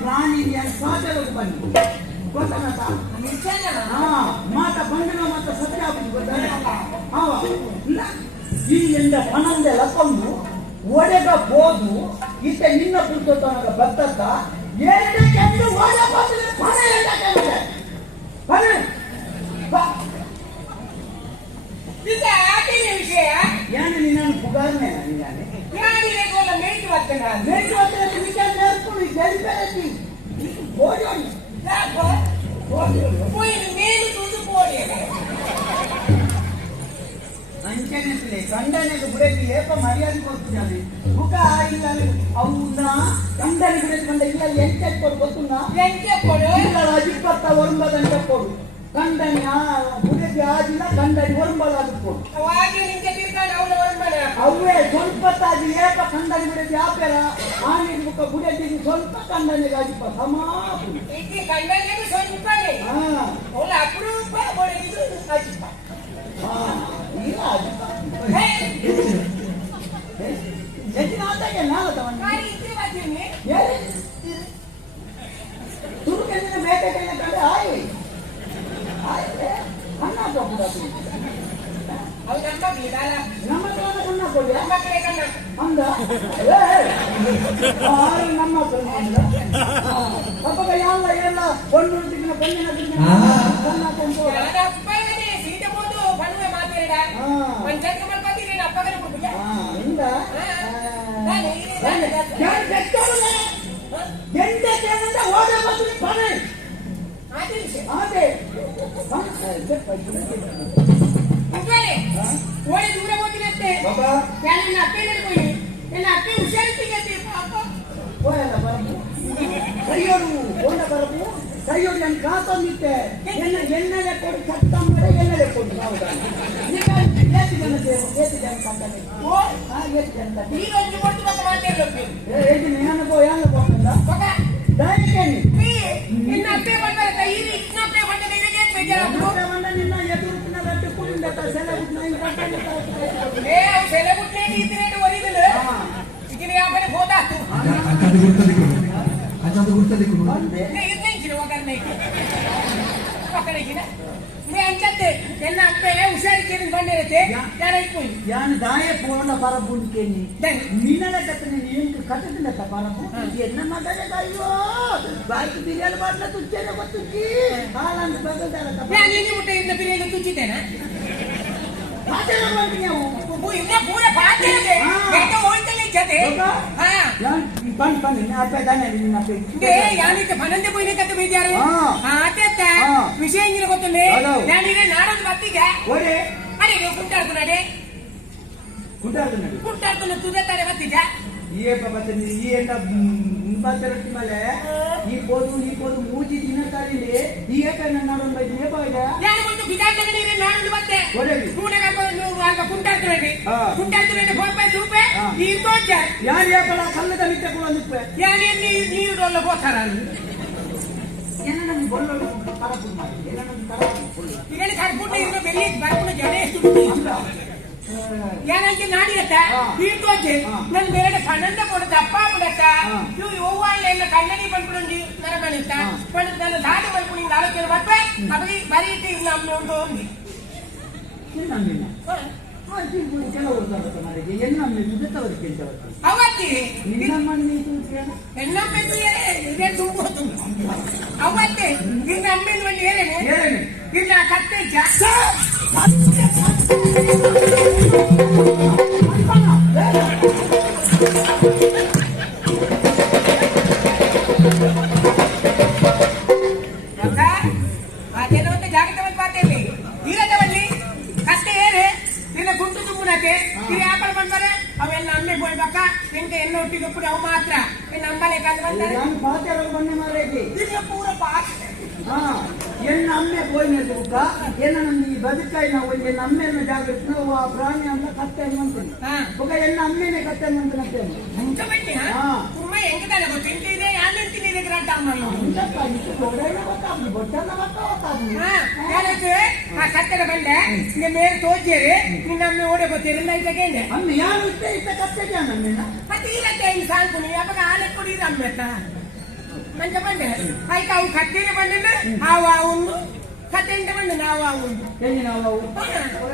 ಪ್ರಾಣಿ ಮಾತ ಬಂದಿನ ಮಾತ ಸತ್ಯ ಇಲ್ಲಿಂದ ಪನಂದೆಲ್ಲ ಕೊಂದು ಒಡೆಗ ಹೋದು ಇತ್ತ ನಿನ್ನ ಪುಸ್ತಕ ಬರ್ತದ ವಿಷಯ ಏನು ನಿನ್ನ ಪುಗಾರನೆ ಅಂಚೆನೆ ಗಂಡನಿಗೆ ಬಿಡಕ್ಕೆ ಏಪ ಮರ್ಯಾದೆ ಕೊಡ್ತಿದ್ದಾನೆ ಮುಖ ಇಲ್ಲ ಅವನ್ನ ಗಂಡನಿಗೆ ಬಿಡಕೊಂಡ ಇಲ್ಲ ಎಂಟೆ ಕೊಡು ಗೊತ್ತುಂಟಾ ಎಂಟೆ ಕೊಡು ಇಲ್ಲ 29 ಗಂಟೆ ಕೊಡು ಗಂಡನಿ ಬುಡಕ್ಕೆ ಆಗಿಲ್ಲ ಗಂಡನಿ ಒರಂಬಲಾದ ಕೊಡು ಅವೇ ಸ್ವಲ್ಪ ತಾಗಿ ಏಪ ಕಂಡನಿ ಬಿಡಕ್ಕೆ ಯಾಪೆರ ಆನೆ ಮುಖ ಬುಡಕ್ಕೆ ಸ್ವಲ್ಪ ಕಂಡನಿಗೆ ಆಗಿಪ್ಪ ಸಮಾಪು ಕಂಡನಿಗೆ ಸ್ವಲ್ಪನೇ ಅಪರೂಪ ವಿಷಯ ಗೊತ್ತೇ ನಾಡೋದು ಬರ್ತಿದ್ದೆ ಕುಂಟಾಡ್ತಾನೆ ತುದಿತಾರೆ ಬರ್ತಿದ್ದ ಈ ಎಂಟ ರೊಟ್ಟಿ ಮೇಲೆ ಈ ಕೋದು ಮೂಜಿ ದಿನ ತಾರಿಲಿ ಈ ಏಕ ನಾಡೊಂದು ಬೈದು ಏಪ ಇದೆ ಒಂದು ಬಿದಾಡ್ತಾನೆ ನಾಡೊಂದು ಮತ್ತೆ ಕುಂಟಾಡ್ತಾನೆ ಹೋಗ್ಬೇ ಸೂಪೆ ಈ ತೋಚ ಯಾರು ಏಪಳ ಕಲ್ಲದ ನಿತ್ಯ ಕೂಡ ಯಾರು ನೀರು ಡೊಲ್ಲ ಹೋಗ್ತಾರ ಏನನ್ನ ಬೊಳ್ಳು ಕರಪು ಮಾಡಿ ಏನನ್ನ ಕರಪು ಈಗ ಕರ್ಪುಟ್ಟ ಇರೋ ಬೆಲ್ಲಿ ಬರ್ಕೊಂಡು ಜನ ಎಷ್ಟು ಏನಂತ ನಾಡಿಗತ್ತ ಈಟೋಚೆ ನನ್ನ ಬೇರೆ ಕಣ್ಣಂತ ಕೊಡುತ್ತೆ ಅಪ್ಪ ಬಿಡತ್ತ ಇವು ಹೂವಲ್ಲ ಕಣ್ಣನಿ ಬಂದ್ಬಿಡಂಗಿ ನರ ಬನ್ನಿತ್ತ ಬಟ್ ನನ್ನ ದಾಡಿ ಬಂದ್ಬಿಡಿ ಆಲೋಚನೆ ಮತ್ತೆ ಅವಾಗ ಬರೀ ಇಲ್ಲ ಒಂದು ಕೆಲವರು ನನಗೆ ಎನ್ನಮ್ಮೆ ಮುಗಿತವರಿಗೆ ಕೆಲವರು ಅವತ್ತಿ ನಿನ್ನಮ್ಮಣ್ಣಿ ಎನ್ನಮ್ಮೆದು ಇದೇ ತುಂಬುವುದು ಅವತ್ತೆ ನಿನ್ನ ಅಮ್ಮೆದು ಒಂದು ಏನೇನು ನಿನ್ನ ಕತ್ತೆ ಜಾಸ್ತಿ ಅದೇನೋ ಜಾಗೃತವಾಗಿ ಮಾತೇಳಿ ಇಲ್ಲದವಲ್ಲಿ ಕತ್ತೆ ಏನೇ ನಿನ್ನ ಗುಂಡು ತುಂಬುನಕ್ಕೆ ಈ ಆಪಲ್ ಬಂದರೆ ಅವೆಲ್ಲ ಅಮ್ಮೆ ಹೋಗ್ಬೇಕ ನಿಂಗೆ ಎಣ್ಣೆ ಒಟ್ಟಿಗೆ ಕೂಡ ಅವು ಮಾತ್ರ ನಿನ್ನ ಅಂಬಲೆ ಕಾಲು ಬಂದರೆ ಬನ್ನಿ ಮಾರೇತಿ ಇದು ಪೂರ ಪಾಠ ಎನ್ನ ಅಮ್ಮೆ ಹೋಯ್ನದು ಎನ್ನ ಈ ಬದುಕಾಯಿ ನಾವು ಎನ್ನ ಅಮ್ಮೆಯನ್ನು ಜಾಗೃತಿ ನಾವು ಆ ಪ್ರಾಣಿ ಅಂತ ಕತ್ತೆ ಅಂತೀನಿ ಒಬ್ಬ ಎನ್ನ ಅಮ್ಮೆನೆ ಕತ್ತೆ ಅಂತೀನಿ ಮುಂಚೆ ಬನ್ನಿ ತುಂಬ ಹೆಂಗಿದ್ದಾನೆ ಗೊತ್ತಿದೆ ಯಾರು ನಿಂತಿದೆ ಗ್ರಾಂಟ್ ಅಮ್ಮ ಆ ಕತ್ತೆಗೆ ಬಂದೆ ನಿನ್ನ ಮೇಲೆ ತೋಜೇರಿ ನಿನ್ನ ಅಮ್ಮೆ ಓಡೆ ಗೊತ್ತಿರಲಿಲ್ಲ ಇದಕ್ಕೆ ಅಮ್ಮ ಯಾರು ಇಷ್ಟ ಕತ್ತೆಗೆ ಅಮ್ಮ ಮತ್ತೆ ಇಲ್ಲತ್ತೆ ಹಿಂಗೆ ಸಾಲ್ಕೊನಿ ಅವಾಗ ಆನೆ ಕೊಡಿದ ಅಮ್ಮೆತ್ತ ಮಂಚ ಬಂದೆ ಆಯ್ತು ಅವು ಕತ್ತೆಗೆ ಬಂದಿದ್ದೆ ಹಾವು ಒಂದು ಕತ್ತೆಯಿಂದ ಬಂದು ನಾವು ಒಂದು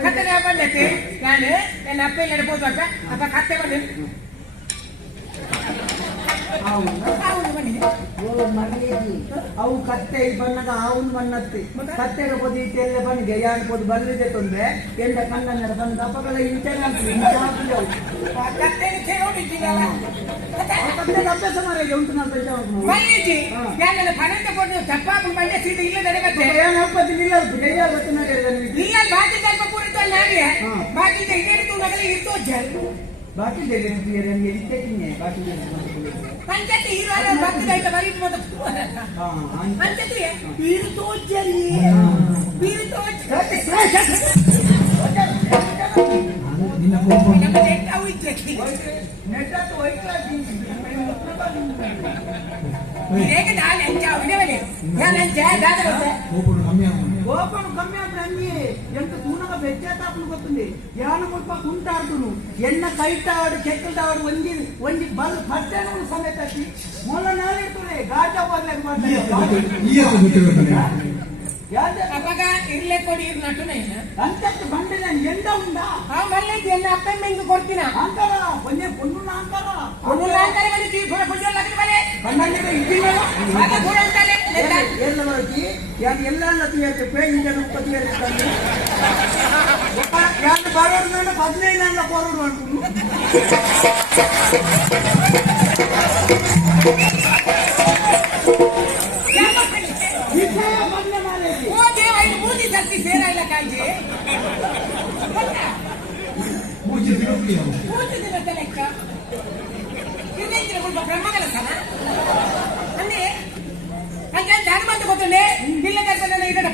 ಕತ್ತೆ ಬಂದಕ್ಕೆ ನಾನು ನನ್ನ ಅಪ್ಪ ಇಲ್ಲ ನಡ್ಬೋದು ಅಪ್ಪ ಕತ್ತೆ ಬಂದ ಅವು ಕತ್ತೆ ಬಣ್ಣದ ಹಾವುನ್ ಬಣ್ಣತ್ತಿ ಕತ್ತೆಗ ಪೊದಿ ತೆಲ್ಲ ಬಣ್ಣಿಗೆ ಯಾರು ಪೊದು ಬಲ್ಲಿದೆ ತೊಂದ್ರೆ ಎಂದ ಕಣ್ಣನ್ನ ಬಂದ ಅಪ್ಪಗಳ ಕತ್ತೆಗೆ ಅಭ್ಯಾಸ ಮಾರಿಗೆ ಉಂಟು ಬಾಕಿ పంచతి హీరోల భక్తుడైతే మరిపోత పంచతి వీరుతో వచ్చారు వీరుతో ఓపెన్ కమ్మి అన్ని ఎంత దూరంగా వెచ్చేతాపులు కొత్తుంది యాన ముప్ప కుంటాడును ఎన్న కైటాడు చెక్కుతాడు వంగి వంగి బల్ పట్టను సమేత మొన్న నాలుగుతుంది ಗಾಜಾ అప్పగా ఇర్లే కొడి ఇర్నట్టునే అంతకు బండి ఎండ ఉందా మళ్ళీ ఎన్న అప్పమ్మ ఇంక కొడుతున్న అంటారా కొంచెం పొన్నున్న అంటారా పొన్నున్న అంటారా కానీ తీసుకో కొంచెం లక్కడి వలే బండి ఇది బాగా కూడా ఉంటాలే ಎಲ್ಲ ವರಕಿ ಯಾರು ಎಲ್ಲ ನತಿಯಕ್ಕೆ ಪೇಂಟ್ ಉತ್ಪತ್ತಿ ಇರ್ತಾನೆ ಯಾರು ಬರೋರು ನಾನು 15 ಅಲ್ಲ ಬರೋರು ಅನ್ಕೊಂಡು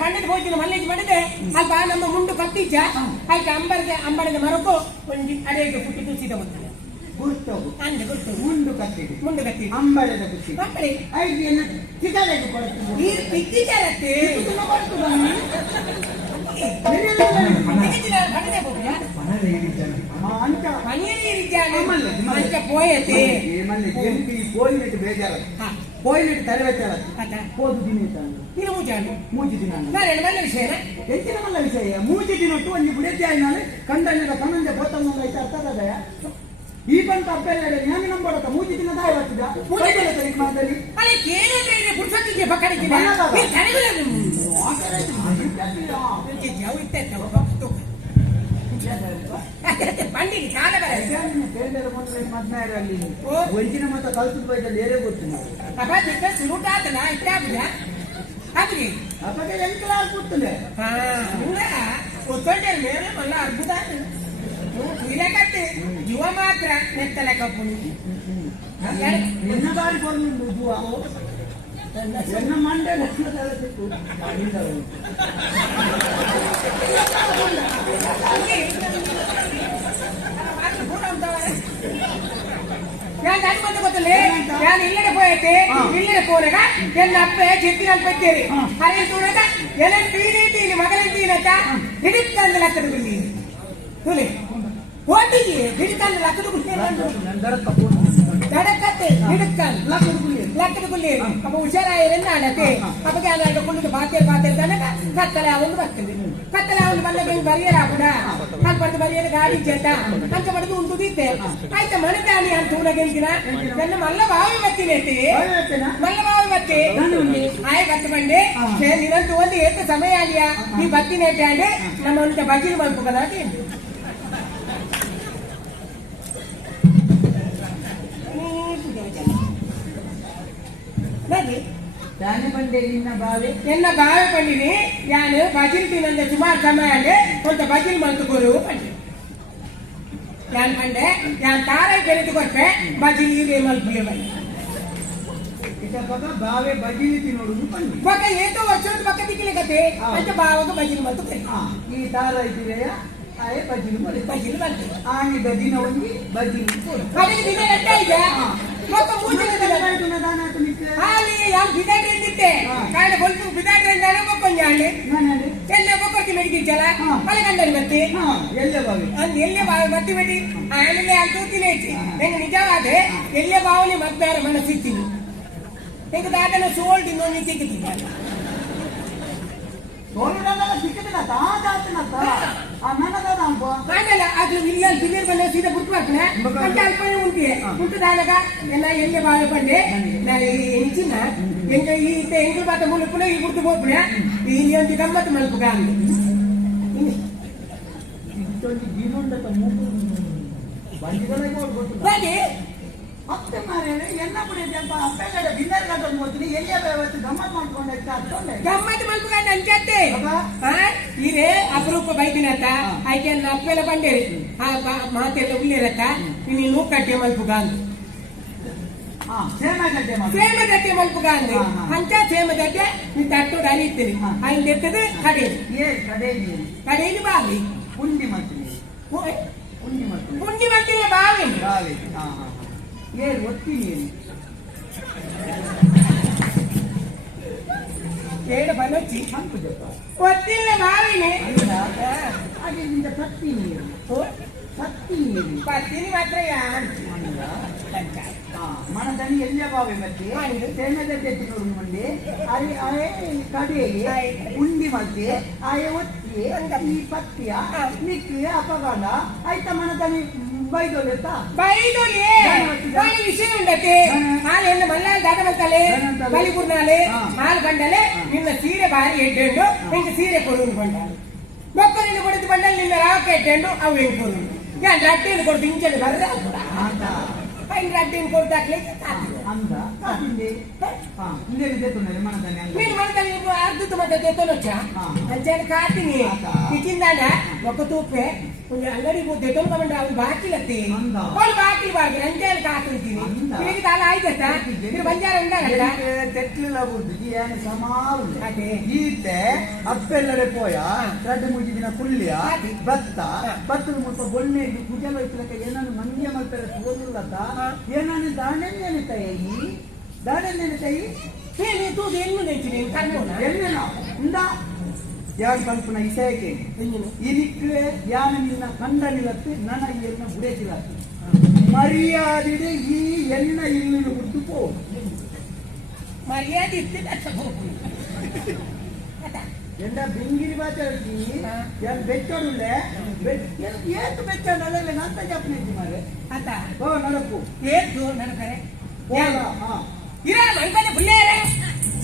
పండిత పోయింది మళ్ళీ పడితే అది బాగా నమ్మ ముందు కట్టించా అయితే అంబడిన మరొక కొంచెం అదే పుట్టి చూసిదా వస్తుంది అంతే గుర్తు ముందు కట్టి అంబడిన పుట్టి అంబడి అయితే చికాలేకు పడుతుంది ఈ పిచ్చిచారತ್ತೆ పోయినట్టు బేజారు పోయినట్టు తరవేచారు పోదు తినేతాను ಮೂಜಿ ದಿನ ಹೆಚ್ಚಿನ ಮಲ್ಲ ವಿಷಯ ಮೂಜಿ ದಿನಟ್ಟು ಒಂದು ಬಿಡತ್ತೆ ಆಯ್ನಾಲೆ ಕಂಡನ ಕಣ್ಣಂದೆ ಗೊತ್ತಂಗ ಐತೆ ಅರ್ಥದಯ ಈ ಬಂತ ಅಪ್ಪೆಲ್ಲ ನಾನು ನಂಬಡತ ಮೂಜಿ ದಿನ ದಾಯ ಬರ್ತಿದ್ದ ಮಾತಲ್ಲಿ పండికి చాలా మధ్యాహ్నాలి వంచిన మత కలుసు బయట లేరే కూర్చున్నారు సులుటాతనా ఇట్టాబుదా అది అప్పటికే ఎంతలా కూర్చుండే కూర్చోండి నేనే మళ్ళీ అద్భుతాలు ఇలాగట్టే యువ మాత్ర నెత్తలేకపోయి ఎన్న దారి కొను ఎన్న మండే ನಾನು ಇಲ್ಲಡೆ ಹೋಯತೆ ಇಲ್ಲಡೆ ಹೋದಾಗ ಎನ್ನ ಅಪ್ಪ ಚೆತ್ತಿ ಕಲ್ಪತ್ತೇರಿ ಅರೆ ತೂರಕ ಎನ ತೀರಿ ಮಗಲಂತೀನಕ ಹಿಡಿತಂದ ಲಕ್ಕದ ಬಿಲ್ಲಿ ತುಲಿ ಹೋಟಿಗೆ ಹಿಡಿತಂದ ಲಕ್ಕದ ಬಿಲ್ಲಿ നടക്കത്ത് എടുക്കാൻ ലക്കത് പുള്ളി അപ്പൊ ഉഷാറായിരുന്നാണത്തെ അപ്പൊ ഞാനായിട്ട് കൊണ്ടിട്ട് പാത്തേൽ തന്നെ കത്തലാവുന്ന് വെക്കുന്നത് കത്തലാവുന്ന് വന്നപ്പോൾ ബറിയറാകൂടാ അൽപ്പത്ത് ബറിയർ గాడి చేత అంచబడుతూ ఉంటుంది అయితే మన దాన్ని అంటూన గెలిచిన నన్ను మల్ల బావి వచ్చినట్టు మల్ల బావి వచ్చి ఆయ కట్టబండి నిరంతు ಒಂದು ಎಷ್ಟು ಸಮಯ ಆಗಿಯಾ ಈ ಬತ್ತಿನಟ್ಟೆ ಅಂದ್ರೆ ನಮ್ಮ ಒಂದು ಬಜ್ಜಿನ ಮಲ್ಪು కదా ಎನ್ನ ಬಾವಿ ಪಂಡಿನಿ ಯಾನು ಬಜಿಲ್ ತಿನ್ನಂದೆ ಸುಮಾರು ಸಮಯ ಅಂದ್ರೆ కొంత ಬಜಿಲ್ ಮಲ್ತುಕೋರು ಪಂಡಿ ಯಾನ್ ಪಂಡೆ ಯಾನ್ ತಾರೈ ಕೆರೆದುಕೊಟ್ಟೆ ಬಜಿಲ್ ಇವೆ ಮಲ್ಪುಲೆ ಬನ್ನಿ బావే బజిలి తినోడు పండి పక్క ఏదో వచ్చేది పక్క దిక్కులే కతే అంటే బావగా బజిల్ మల్తుకే ఈ తారై తిరేయా आए बजिल बनते आनी बजिना होंगी बजिल अरे दिने लगता है क्या तो मुझे लगा तुमने दाना तुम इतने हां ये हम बिदा ट्रेन दिते काले बोल तू बिदा ट्रेन जाने को कौन जाने नाने चलने को करके मेडिकल चला मले कंदर बत्ते हां ಎಲ್ಲಿ ಬಾವಿ ಬತ್ತಿ ಬಿಡಿ ಆಮೇಲೆ ಅಂತೂತಿನೇ ಐತಿ ನಂಗೆ ನಿಜವಾದೆ ಎಲ್ಲೇ ಬಾವಲಿ ಮತ್ತಾರ ಮನಸ್ಸಿತ್ತೀನಿ ಈಗ ದಾಟನ ಸೋಲ್ಡ್ ಇನ್ನೊಂದು ಸಿಕ್ಕಿದ್ದೀನಿ ಸೋಲ್ಡಲ್ಲ ಸಿಕ್ಕಿದಿಲ್ಲ ತಾ ಜಾತನತ್ತ ಆ ನನದ ಕಾಣಲ್ಲ ಅದು ಇಲ್ಲ ಬಿದಿರ್ ಬಂದ ಸೀದಾ ಬಿಟ್ಟು ಬರ್ತಾನೆ ಅಂತ ಅಲ್ಪನೇ ఉంటదానగా ಎಲ್ಲ ಎಲ್ಲಿ ಬಾವಿ ಬಂದೆ ನಾನು ಹೆಂಚಿನ ಎಂಗ ಈ ಎಂಗು ಬಾತ ಮುಳುಪುನ ಈ ಗುರ್ತು ಹೋಗ್ಬಿಡ ಈ ಒಂದು ಗಮ್ಮತ್ತು ಮಲ್ಪುಗ ಇಷ್ಟೊಂದು ಜೀವನದ ಮೂರು ಬಂದಿಗಳೇ ಬನ್ನಿ ಅತ್ತೆ ಮಾರೇ ಎನ್ನ ಬಿಡಿದೆ ಅಂತ ಅಪ್ಪೆಗಡೆ ಡಿನ್ನರ್ ಗಂಟೆ ಹೋಗ್ತೀನಿ ಎಲ್ಲಿಯ ವ್ಯವಸ್ಥೆ ಗಮ್ಮತ್ ಮಾಡ್ಕೊಂಡೆ ಅಷ್ಟೊಂದೆ ಗಮ್ಮತ್ ಮಲ್ಪುಗ ಅಂಚತ್ತೆ ಇದೇ ಅಪರೂಪ ಬೈದಿನತ್ತ ಆಯ್ಕೆ ಅಪ್ಪೆಲ್ಲ ಬಂಡೇರಿ ಮಾತೆಲ್ಲ ಉಳ್ಳಿರತ್ತ ನೀನು ಕಟ್ಟೆ ಮಲ್ಪುಗ ಅಂತ ಸೇಮದಕ್ಕೆ ಮಲ್ಪುಗ ಅಂದ್ರೆ ಅಂತ ಸೇಮದಕ್ಕೆ ನೀ ತಟ್ಟು ಅರಿಯುತ್ತೀರಿ ఆయన తెత్తది కడేది బావి ಉಂಡಿ ಮಾಡ್ತೀನಿ ಉಂಡಿ ಮಾಡ್ತೀನಿ ಬಾವಿ ಏನ್ ಒತ್ತೀನಿ ಏಳು ಬನೊಚ್ಚಿ ಒತ್ತಿಲ್ಲ ಬಾವಿನಿ ಹಾಗೆ ನಿಂದ ಕತ್ತಿ ನೀರು ಪತ್ತೀನಿ ಮಾತ್ರ మనదని ఎల్లే బావి మధ్య తెన్నదెట్టి ఎత్తినోడు మండి అది అదే కడిగి ఉండి మధ్య ఆయే వచ్చి ఈ పత్తియ నీకు అప్పగాడ అయితే మనదని బైదోలేతా బైదోలే దాని విషయం ఉండతే ಹಾಲು ಎನ್ನ ಮಲ್ಲಾಲ್ ದಾಟಬಲ್ತಲೆ ಬಲಿ ಕುರ್ನಾಲೆ ಹಾಲು ಬಂಡಲೆ ನಿನ್ನ ಸೀರೆ ಬಾರಿ ಎಡ್ಡೆಂಡು ನಿಂಗೆ ಸೀರೆ ಕೊಡುವುದು ಬಂಡಾಲೆ ಬೊಕ್ಕರಿನ ಕೊಡುದು ಬಂಡಲೆ ನಿನ್ನ ರಾಕೆ ಎಡ್ಡೆಂಡು ಅವು ಹೆಂಗೆ ಕೊಡುವುದು ഞാൻ രട്ടേന്ന് കൊടുത്ത് ഇഞ്ചല് വെറുതെ അതിന് രട്ടേന്ന് കൊടുത്താക്കില്ലേ అందా మీరు మనతని అర్థం మధ్య తెత్తనొచ్చా అంచాను కాటిని ఇచ్చిందాడ ఒక తూపే కొంచెం అంగడి తెత్తను కాబట్టి అవి బాకీలత్తి వాళ్ళు బాకీలు బాకీ అంచాను కాటుని తిని అలా అయితే మీరు బంజారా ఉండాలి తెట్ల బుద్ధి సమారు అదే ఈతే అప్పెల్లడే పోయా రెడ్డి ముగిదిన పుల్లియ ಭತ್ತಲು ಮುಲ್ಪ ಬೊಳ್ಳೆ ಕುಜಲ ಇತ್ತಲಕ ಏನನ್ನು ಮಂಗ್ಯ ಮಲ್ಪೆರ ತೋರುಲ್ಲದ ಏನನ್ನು ದಾಣೆನೆನತಾಯಿ ನೀನು ತೂದು ಎನ್ನು ನೆಂಚಿನಿ ಕಣ್ಣೋಣ ಎನ್ನೆನ ಉಂಡ ಯಾರು ಕಲ್ಪನ ಇಸಯಕ್ಕೆ ಇದಕ್ಕೆ ಯಾನ ನಿನ್ನ ಕಂಡನಿಲತ್ತು ನನ್ನ ಎನ್ನ ಬುಡೇತಿಲತ್ತು ಮರ್ಯಾದೆ ಈ ಎನ್ನ ಇಲ್ಲಿನ ಹುಟ್ಟು ಪೋ ಮರ್ಯಾದೆ ಇತ್ತಿದ ಎಂದ ಬೆಂಗಿರಿ ಬಾಚಿ ಯಾರು ಬೆಚ್ಚೋಡುಳ್ಳೆ ಏತು ಬೆಚ್ಚೋಡಲ್ಲ ನಂತ ಜಪ್ನಿದ್ದಿ ಮಾರೆ ಆತ ಓ ನಡಕು ಏತು ನಡಕರೆ ಇರೋ ಮಲ್ಪನೆ ಬುಲ್ಲೇರೆ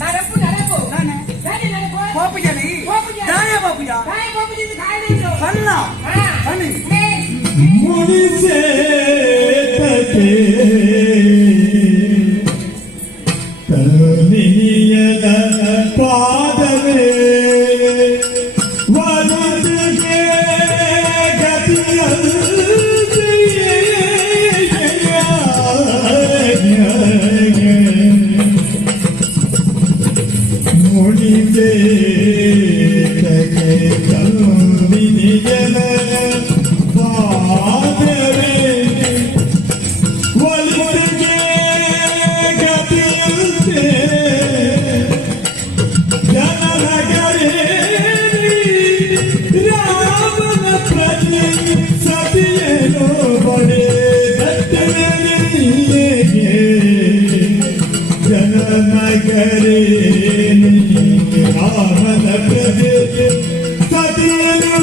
ನಡಕು ನಾನೇ ನಡಕು ಬಾಪು ಜನಿ ದಾಯ ಬಾಪುಜ ಕಾಯ್ದೆ ಸಣ್ಣ ಬನ್ನಿ ಮುಡಿಸೇ ಕರುಣಿಯದ ಪಾದವೇ ವರದಿಗೆ ಮುಡಿಸೇ ಕರುಣಿಯದ ಪಾದವೇ करे रामन प्रजे सदियनु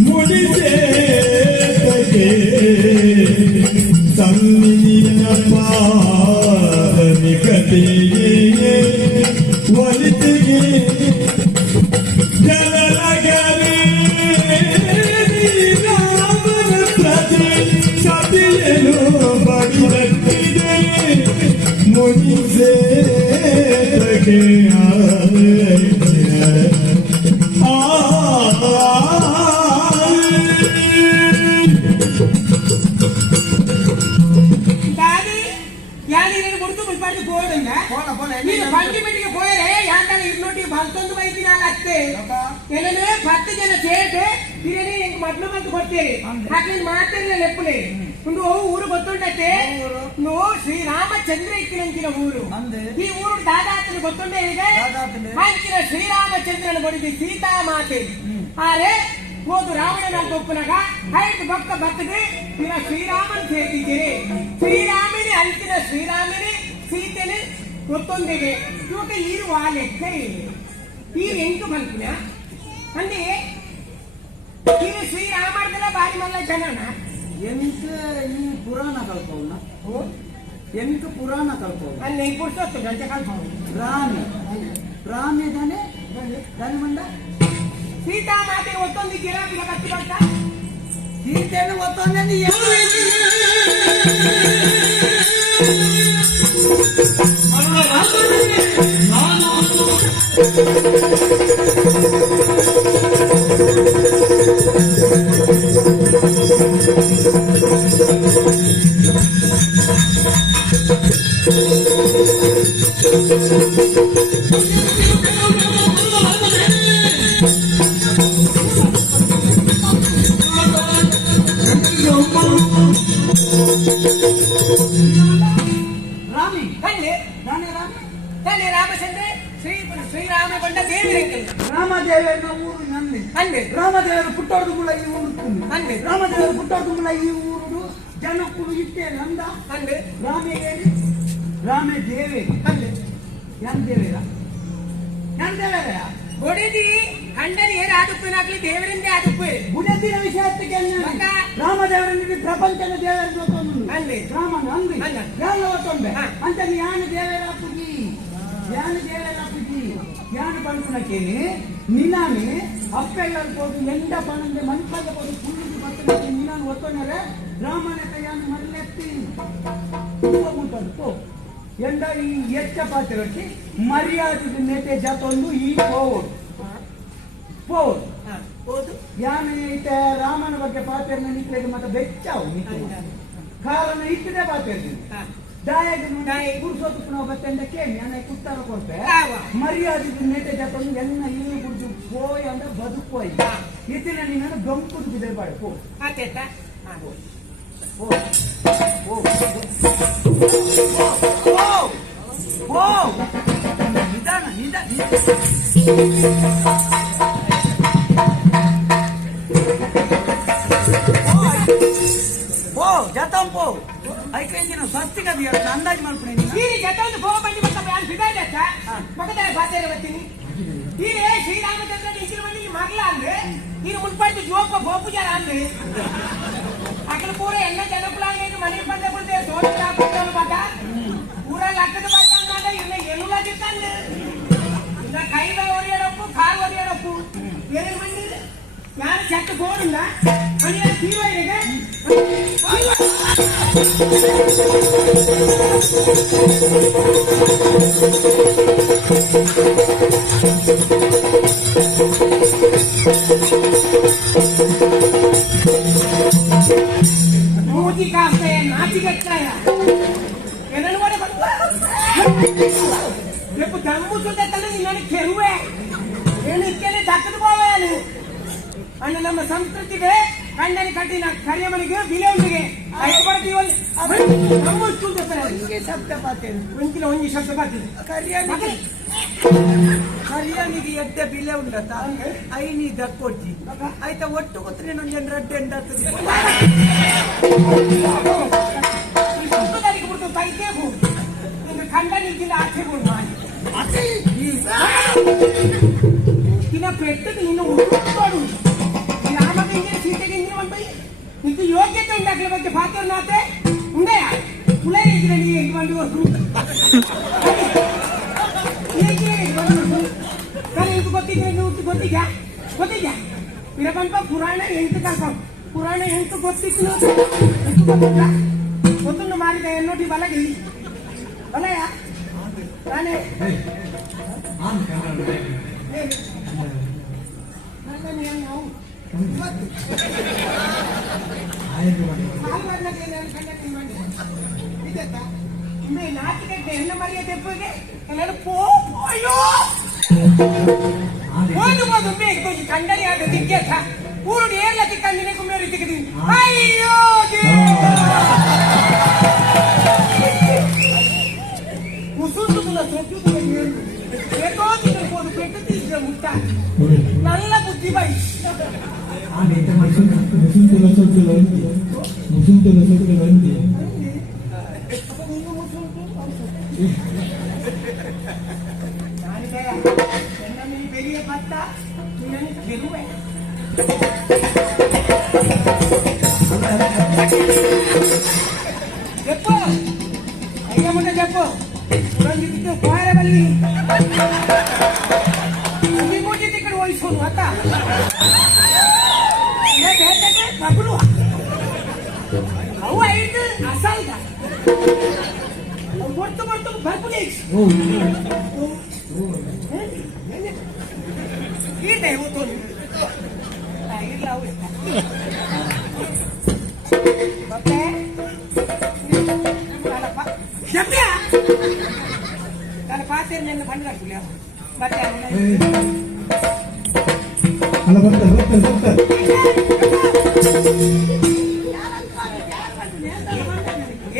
मुझसे तके संगीन पादमिकते वलितगे जल लगरे रामन प्रजे सदियनु बड़िदे मुझसे तके ಊರು ಗೊತ್ತುಂಟೆ ನೀವು ಶ್ರೀರಾಮಚಂದ್ರ ಇಕ್ಕಿನ ಊರು ಈ ಊರು ದಾದಾತನ ಗೊತ್ತುಂಟೆ ಇದೆ ಹಾಕಿನ ಶ್ರೀರಾಮಚಂದ್ರನ ಬಡಿದು ಸೀತಾ ಮಾತೆ ಆರೆ ಹೋದು ರಾವಣನ ಒಪ್ಪನಾಗ ಹೈಟ್ ಭಕ್ತ ಬರ್ತದೆ ಇನ್ನ ಶ್ರೀರಾಮನ್ ಸೇರ್ತಿದ್ದೀರಿ ಶ್ರೀರಾಮನಿ ಅಂತಿನ ಶ್ರೀರಾಮನಿ ಸೀತೆನೆ ಗೊತ್ತೊಂದಿಗೆ ಇವಾಗ ಇರುವ ಲೆಕ್ಕ ಈ ಎಂಟು ಬಂತಿನ ಅಂದ್ರೆ ಇದು ಶ್ರೀರಾಮರ್ದನ ಬಾರಿ ಮಲ್ಲ ಜನನ ಎಂಕ ಈ ಪುರಾಣ ಕಲ್ಪವನ್ನ ಎಂಕ ಪುರಾಣ ಕಲ್ಪವನ್ನ ಅಲ್ಲಿ ಪುರುಷೋತ್ತು ಗಂಟೆ ಕಲ್ಪವು ರಾಮೆ ದಾನೆ ಮಂಡ ಸೀತಾ ಮಾತೆ ಒತ್ತೊಂದಿದ್ದೀರಾ ಈಗ ಕತ್ತಿ ಬಂತ ಸೀತೆಯನ್ನು ಒತ್ತೊಂದೆ ರಾಮಚಂದ್ರ ಶ್ರೀರಾಮ ಬಂಡ ದೇವಿ ರಾಮದೇವನ ಊರು ನಂದಿ ಅಂದೆ ರಾಮದೇವರು ಪುಟ್ಟೋರ್ದು ಕೂಡ ಈ ಊರು ಅಂದೆ ರಾಮದೇವರು ಪುಟ್ಟೋರ್ದು ಕೂಡ ಈ ಊರು ಜನಕ್ಕೂ ಇಷ್ಟೇ ನಂದ ಅಂದೆ ರಾಮೇ ದೇವಿ ಅಂದೆ ಯಾನ್ ದೇವೇರ ಒಡೆದಿ ಕಂಡರಿ ಏರು ಆದುಪ್ಪನಾಗ್ಲಿ ದೇವರಿಂದೇ ಆದುಪ್ಪೆ ಗುಣದಿನ ವಿಷಯಕ್ಕೆ ರಾಮದೇವರನಿಗೆ ಪ್ರಪಂಚದ ದೇವರ ಅಂದೆ ರಾಮನ ಅಂದ್ರಿ ಯಾನ ಒತ್ತೊಂಡೆ ಅಂತ ಯಾನ ದೇವರ ಪುಜಿ ಯಾನ ಪಂಪನಕ್ಕೇನೆ ನಿನಾನೆ ಅಪ್ಪೆಲ್ಲರೂ ಹೋಗಿ ಎಂಡ ಪಣಂದೆ ಮನ್ಪದ ಹೋಗಿ ಪುಣ್ಯದ ಪತ್ತನಕ್ಕೆ ನಿನಾನು ಒತ್ತೊಂಡರೆ ರಾಮನ ಕೈಯನ್ನು ಮರಳೆತ್ತಿ ಹೋಗುತ್ತದು ಎಂಡ ಈ ಎಚ್ಚ ಪಾತ್ರಕ್ಕೆ ಮರ್ಯಾದೆ ನೆತೆ ಜಾತೊಂದು ಈ ಹೋದು ಯಾನೆ ಇತ್ತ ರಾಮನ ಬಗ್ಗೆ ಪಾತ್ರ ನಿಂತರೆ ಮತ್ತೆ ಬೆಚ್ಚಾವು ಕಾರಣ ಇಟ್ಟದೆ ಪಾತ್ರ ಪುರುಷೋತ್ತು ನಾವು ಬತ್ತಂಡ ಕೇಳಿ ನಾನು ಕುತ್ತಾರ ಕೊಡ್ತೆ ಮರ್ಯಾದೆ ನೆತೆ ಜಾತೊಂದು ಎನ್ನ ಇಲ್ಲಿ ಕುಡಿದು ಪೋಯ್ ಅಂದ್ರೆ ಬದುಕೋಯ್ ಇತ್ತಿನ ನೀನು ಗಂಪು ಬಿದ್ದರೆ ಬಾಳೆ ಪೋ ನಿಧಾನ ಜತಂ ಪೋ ಐಕೈಂದಿನ ಸ್ವಸ್ತಿಕ ಅಂದಾಜು ಮಾಡ್ಕೊಂಡು ಜತೊಂದು ಪೋ ಬಂದು ಮಗದ ಬಾತೇರ ಬರ್ತೀನಿ ಈಗ ಶ್ರೀರಾಮಚಂದ್ರ ಇಸಿರು ಮಂದಿ ಮಗ್ಲ ಅಂದ್ರೆ ಈಗ ಮುನ್ಪಟ್ಟು ಜೋಕ ಗೋಪುಜಾರ ಅಂದ್ರೆ ಅక్కడ ಪೂರ ಎಲ್ಲ ಜನಕುಲಾಗ ಮನೆ ಬಂದ ಬಂದೆ ತೋಟ ಬಾಟ ಪೂರ ಲಕ್ಕದ ಬಾಟ ಅಂದ್ರೆ ಇಲ್ಲ ಎನ್ನುಲಾಗಿರ್ತಾನೆ ಇಲ್ಲ ಕೈಗ ಒರಿಯಡಪ್ಪು ಕಾಲು ಒರಿಯಡಪ್ಪು ಬೇರೆ ಮಂದಿ ಯಾರು ಚೆಕ್ ಗೋಡಿಂದ ಮನೆಯ ತೀವ್ರಿಗೆ ಮೂತಿ ಕಾಸ್ತೆ ನಾಚಿಗಟ್ಟಾಯ ಏನನ್ನು ಮಾಡಿ రేపు దమ్ము చూడతాను నేను చెరువే నేను ఇక్కడే దక్కదు పోవాలి అన్న ನಮ್ಮ ಸಂಸ್ಕೃತಿಗೆ ಕಂಡನಿ ಕಟ್ಟಿನ ಕರಿಯಮನಿಗೆ ಬಿಲೆಂದಿಗೆ ಐಪಡ್ತಿ ಒಂದು ನಮ್ಮ ಸ್ಕೂಲ್ ಹಿಂಗೆ ಶಬ್ದ ಪಾತೆ ಒಂದಿನ ಒಂದು ಶಬ್ದ ಪಾತೆ ಕರಿಯಮನಿಗೆ ಹರಿಯಾಣಿಗೆ ಎಡ್ಡೆ ಬಿಲೆ ಉಂಡತ್ತ ಐನಿ ದಕ್ಕೊಡ್ಜಿ ಆಯ್ತಾ ಒಟ್ಟು ಗೊತ್ತರೆ ನೊಂದು ರಡ್ಡೆ ಎಂಡಾಗ್ತದೆ ಖಂಡ ನಿಂತಿಲ್ಲ ಆಚೆಗಳು ಮಾಡಿ పెట్టదు నిన్ను ఉట్టుకోడు రామకి సీతకి ఉంటాయి నీకు యోగ్యత ఉండాలి ಬಗ್ಗೆ ಪಾತ್ರ ನಾತೆ ಉಂಡೆಯ ಕುಲೇ ಇದ್ರೆ ನೀ ಎటువంటి ವಸ್ತು కానీ ఇంక ಗೊತ್ತಿದ್ರೆ నువ్వు ಗೊತ್ತಿದ್ಯಾ ವಿರಪಂಪ ಪುರಾಣ ಎಂಟು ಕಲ್ಪಂ ಪುರಾಣ ಎಂಟು ಗೊತ್ತಿತ್ತು ಗೊತ್ತನ್ನು ಮಾಡಿದ ಎನ್ನೋಟಿ ಬಲಗಿ ಬಲಯ ನಾನೇ ನಾಚಿಕೆ ಎನ್ನ ಮರಿಯ ತೆಪ್ಪಗೆ ಎಲ್ಲರೂ ಪೋಯೋ ಓದುವುದು ಬೇಕು ಕಂಡರಿ ಆದ ದಿಗ್ಗೇಶ ಊರು ಏರ್ಲತಿ ಕಂಡಿನ ಕುಮ್ಮೇರಿ ತಿಕ್ಕದಿ ಅಯ್ಯೋ ಮುಸುಂದುಲ ಸೊಕ್ಕುದುಲ ಏಕೋ ತಿನ್ನಬಹುದು ಪೆಟ್ಟು ತೀಸಿದ ಮುಟ್ಟ ನಲ್ಲ ಬುದ್ಧಿ ಬೈ ಮುಸುಂತುಲ ಸೊಕ್ಕುಲ ಅಂತಿ ಬೆಲೆಯ ಭತ್ತ ಗೆಲುವೆ చెప్పు అయ్యముంటే చెప్పు రంజిత్ పారబల్లి ಮೂಜಿತ್ ಈ ಕಡೆ ಹೋಯ್ಸೋನು ಅತ್ತ ಮಗಳು ಅವು ಐದು ಅಸಲ್ದ ಬರ್ತು ಬರ್ಪುಲಿ ಇದೆ ಇವತ್ತು ಇಲ್ಲ ಅವು ಮತ್ತೆ ನನ್ನ ಪಾತ್ರೆ ನನ್ನ ಬಂದ್ಬಿಡ್ಲಿ ಮತ್ತೆ ಅಲ್ಲ ಬರ್ತಾರೆ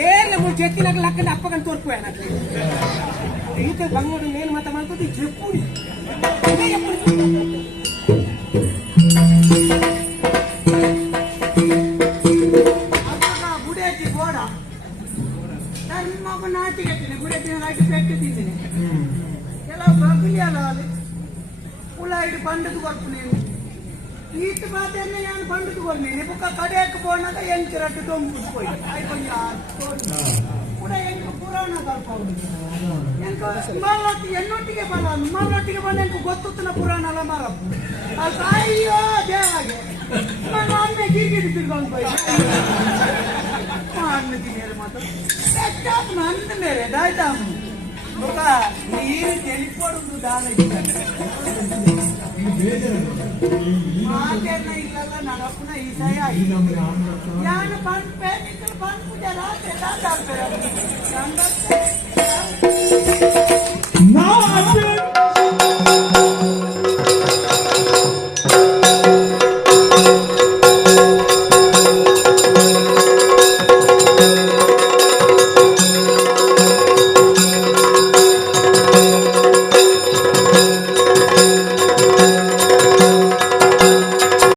ಏನು ಮುಂಚೆ ಎತ್ತಿನಾಗ ಲಕ್ಕನ ಅಪ್ಪಗಂತ ತೋರ್ಪು ಇಂಥ ಬಂಗೋಡು ಏನು ಮಾತ ಮಾಡ್ಕೊತಿ ಜಪ್ಪು ಗುಡಿಯತ್ತಿ ಗೋಡ ನನ್ನ ಮಗ ನಾಟಿಗೆ ಗುಡಿಯತ್ತಿ ನಾಟಿ ಪೆಟ್ಟಿದ್ದೀನಿ ಕೆಲವು ಬಗ್ಲಿ ಅಲ್ಲ ಅಲ್ಲಿ ಹುಳ ಹಿಡಿ ಬಂಡದು ಕೊಟ್ಟು ನೀನು ಈತ ಮಾತನ್ನ ನಾನು ಬಂಡದು ಕೊಡು ನೀನು ಬುಕ್ಕ ಕಡೆಯಕ್ಕೆ ಬೋನಾಗ ಎಂಚಿರಟ್ಟು ತೊಂಬಿಟ್ಕೊಯ್ ಕೂಡ ಎಂಟು ಪುರಾಣ ಕಲ್ಪವ್ರು ಎನ್ನೊಟ್ಟಿಗೆ ಮಲ್ಲೊಟ್ಟಿಗೆ ಬಂದ ಎಂಟು ಗೊತ್ತುತ್ತನ ಪುರಾಣ ಅಲ್ಲ ಮರಪ್ಪು ಅದು ಅಯ್ಯೋ ದೇವಾಗೆ ನಾನು ಗಿರಿಗಿರಿ ತಿರ್ಕೊಂಡು ಹೋಯ್ ಮಾತು ನಂದು ಮೇರೆ ದಾಯ್ತಾ ನೀರು ತೆಲಿಕೊಡುದು ದಾನ ಮಾತೇನ ಇಲ್ಲಲ್ಲ ನಡಪ್ಪನ ಈ ಸಯ ಯಾನು ಬಂದ್ ಪೇಟಿಕಲ್ ಬಂದ್ ಪೂಜೆ ರಾತ್ರಿ